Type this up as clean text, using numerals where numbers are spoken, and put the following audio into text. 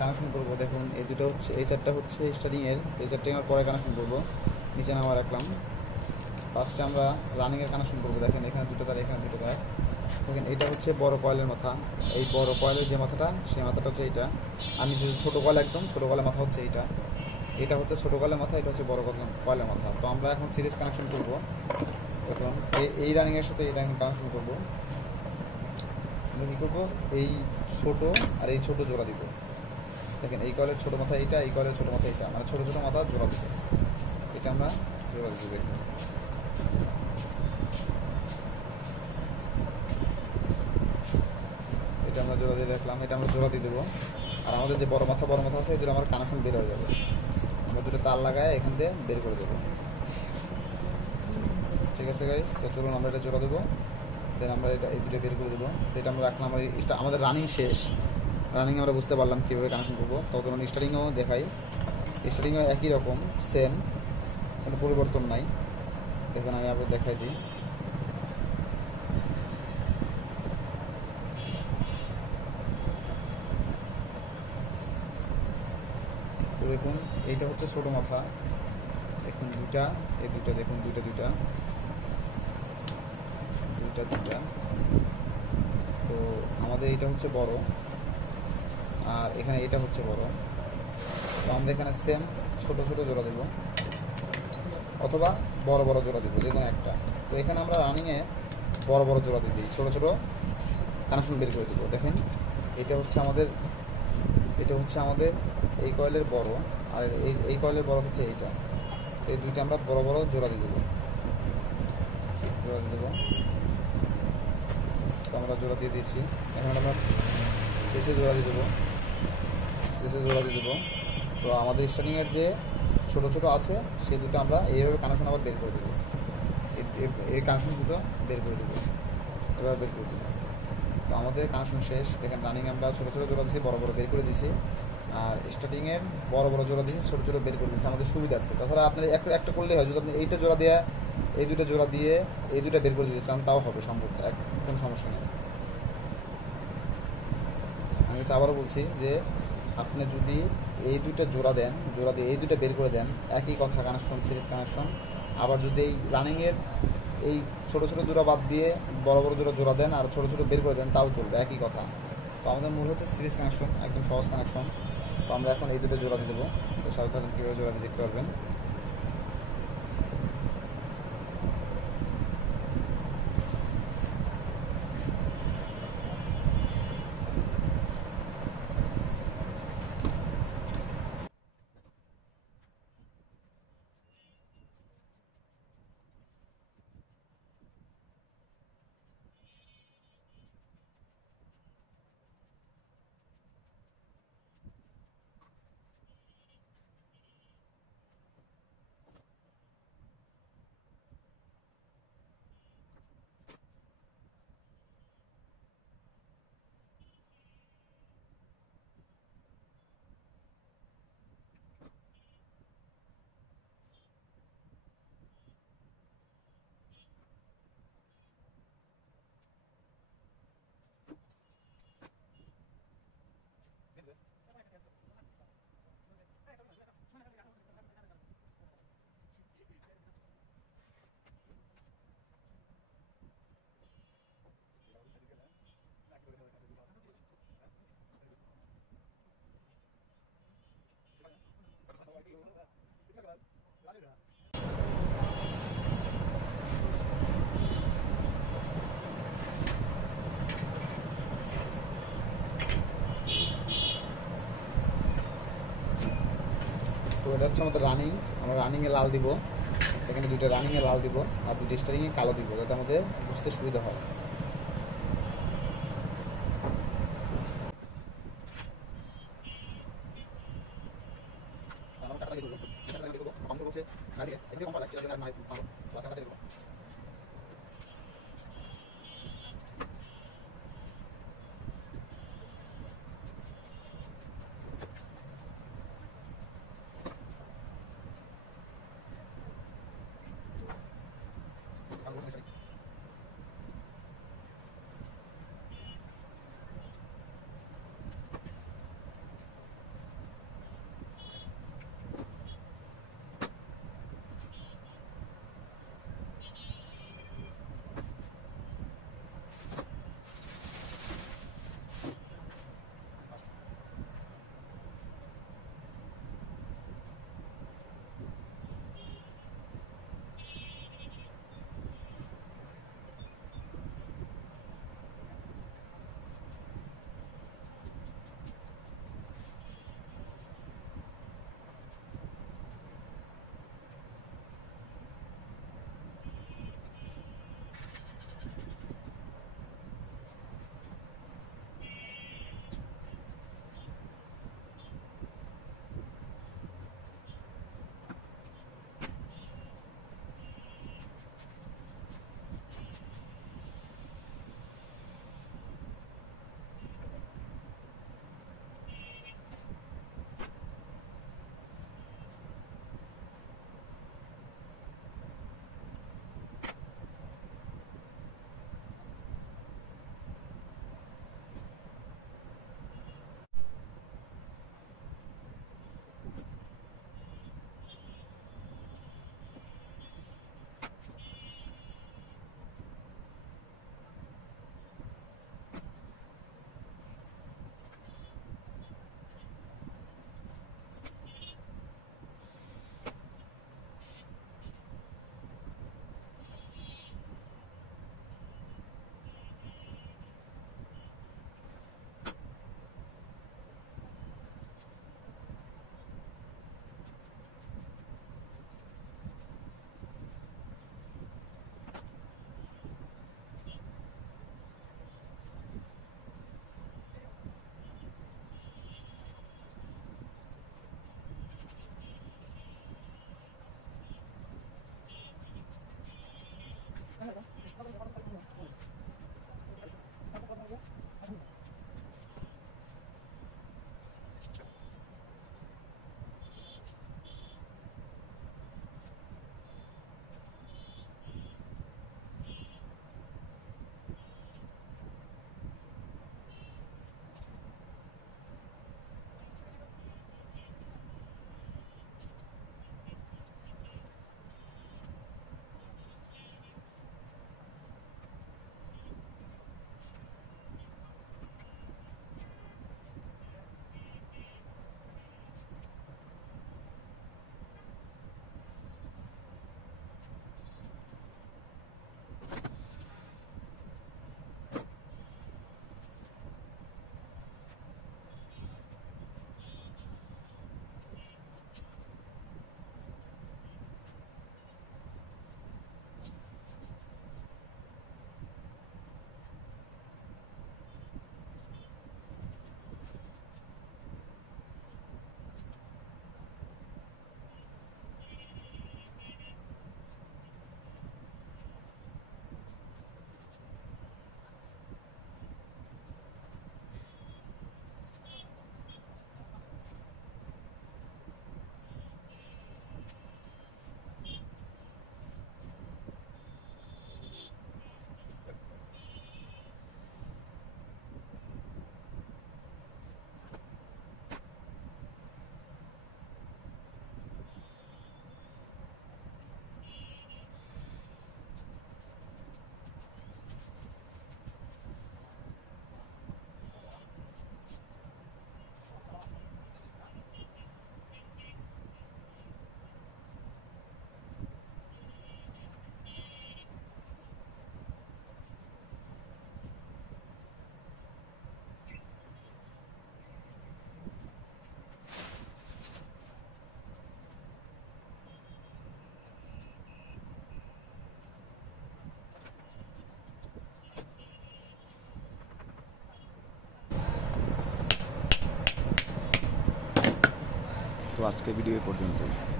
Connection করবো। দেখুন এই দুটো হচ্ছে, এই চারটা হচ্ছে স্টার্টিংয়ের, এই চারটিংয়ের পরে কানেকশন করবো। নিচে নামা রাখলাম। ফার্স্টে আমরা রানিংয়ের কানেকশন করবো। দেখেন এখানে দুটো তার, এখানে দুটো তার। দেখেন এটা হচ্ছে বড় কয়েলের মাথা। এই বড় কয়েলের যে মাথাটা, সেই মাথাটা হচ্ছে এইটা। আর নিচে ছোটো কয়েল, একদম ছোটো কয়েলের মাথা হচ্ছে এইটা। এটা হচ্ছে ছোটো কয়েলের মাথা, এটা হচ্ছে বড় কয়েলের মাথা। তো আমরা এখন সিরিজ কানেকশন করবো। এখন এই রানিংয়ের সাথে এই রানিং কানেকশন করবো। আমরা কী করবো, এই ছোটো আর এই ছোটো জোড়া দিব। দেখেন এই কয়েলের ছোটো মাথা এইটা, এই কয়েলের ছোটো মাথা এইটা, মানে ছোটো ছোটো মাথা জোড়া দিব। এটা আমরা জোড়া দিব। এটা আমরা জোড়া দিয়ে দেখলাম, এটা আমরা জোড়া দিয়ে দেবো। আর আমাদের যে বড় মাথা আছে, এগুলো আমার কানেকশন বের হয়ে যাবে। আমরা দুটো তার লাগায় এখান থেকে বের করে দেবো। ঠিক আছে গাইস, তো চলুন আমরা এটা জোড়া দেবো। দেন আমরা এটা এই দুটো বের করে দেবো। তো এটা আমরা রাখলাম। আমাদের রানিং শেষ। রানিং আমরা বুঝতে পারলাম কীভাবে কানেকশন করবো। তখন স্টার্টিংও দেখাই। স্টার্টিংও একই রকম, সেম, কোনো পরিবর্তন নাই। দেখুন আমি আবার দেখাই দিই। তো দেখুন এইটা হচ্ছে ছোটো মাথা। দেখুন দুইটা, এই দুইটা দেখুন, দুইটা দুইটা দুইটা দুইটা। তো আমাদের এইটা হচ্ছে বড়, আর এখানে এটা হচ্ছে বড়। তো আমরা এখানে সেম ছোট ছোট জোড়া দেব, অথবা বড় বড় জোড়া দেবো, যে কোনো একটা। তো এখানে আমরা রানিংয়ে বড় বড় জোড়া দিয়ে দিই, ছোটো ছোটো কানেকশন বের করে দেবো। দেখেন এটা হচ্ছে আমাদের এই কয়েলের বড়, আর এই কয়েলের বড় হচ্ছে এইটা। এই দুইটা আমরা বড় বড় জোড়া দিয়ে দেবো। তো আমরা জোড়া দিয়ে দিয়েছি। এখন আমরা শেষে জোড়া দিয়ে দেবো। তো আমাদের স্টার্টিংয়ের যে ছোটো ছোটো আছে, সেই দুটো আমরা এইভাবে কানেকশন আবার বের করে দেবো। এই কানেকশন দুটো বের করে দেবো, এবার বের করে দেবো। তো আমাদের কানেকশন শেষ। দেখেন রানিং আমরা ছোটো ছোটো জোড়া দিয়েছি, বড় বড় বের করে দিয়েছি। আর স্টার্টিংয়ের বড় বড় জোড়া দিয়েছি, ছোটো ছোটো বের করে দিয়েছি আমাদের সুবিধার্থে। তাছাড়া আপনার একটা করলেই হয়। যদি আপনি এইটা জোড়া দিয়ে, এই দুটো জোড়া দিয়ে এই দুটো বের করে দিতে চান, তাও হবে সম্ভব, কোনো সমস্যা নেই। আমি আবারও বলছি যে আপনি যদি এই দুইটা জোড়া দিয়ে এই দুটো বের করে দেন, একই কথা, কানেকশন, সিরিজ কানেকশন। আবার যদি এই রানিংয়ের এই ছোটো ছোটো জোড়া বাদ দিয়ে বড় বড় জোড়া দেন, আর ছোটো ছোটো বের করে দেন, তাও চলবে, একই কথা। তো আমাদের মূল হচ্ছে সিরিজ কানেকশন, একদম সহজ কানেকশন। তো আমরা এখন এই দুটো জোড়া দিয়ে দেবো। তো সাধারণত কীভাবে জোড়া দিয়ে দেখতে পারবেন। তো এটা হচ্ছে আমাদের রানিং। আমরা রানিংয়ে লাল দিব, এখানে দুইটা রানিংয়ে লাল দিব, আর দুটো স্টারিংয়ে কালো দিব, যাতে আমাদের বুঝতে সুবিধা হয়। আজকে ভিডিও পর্যন্তই।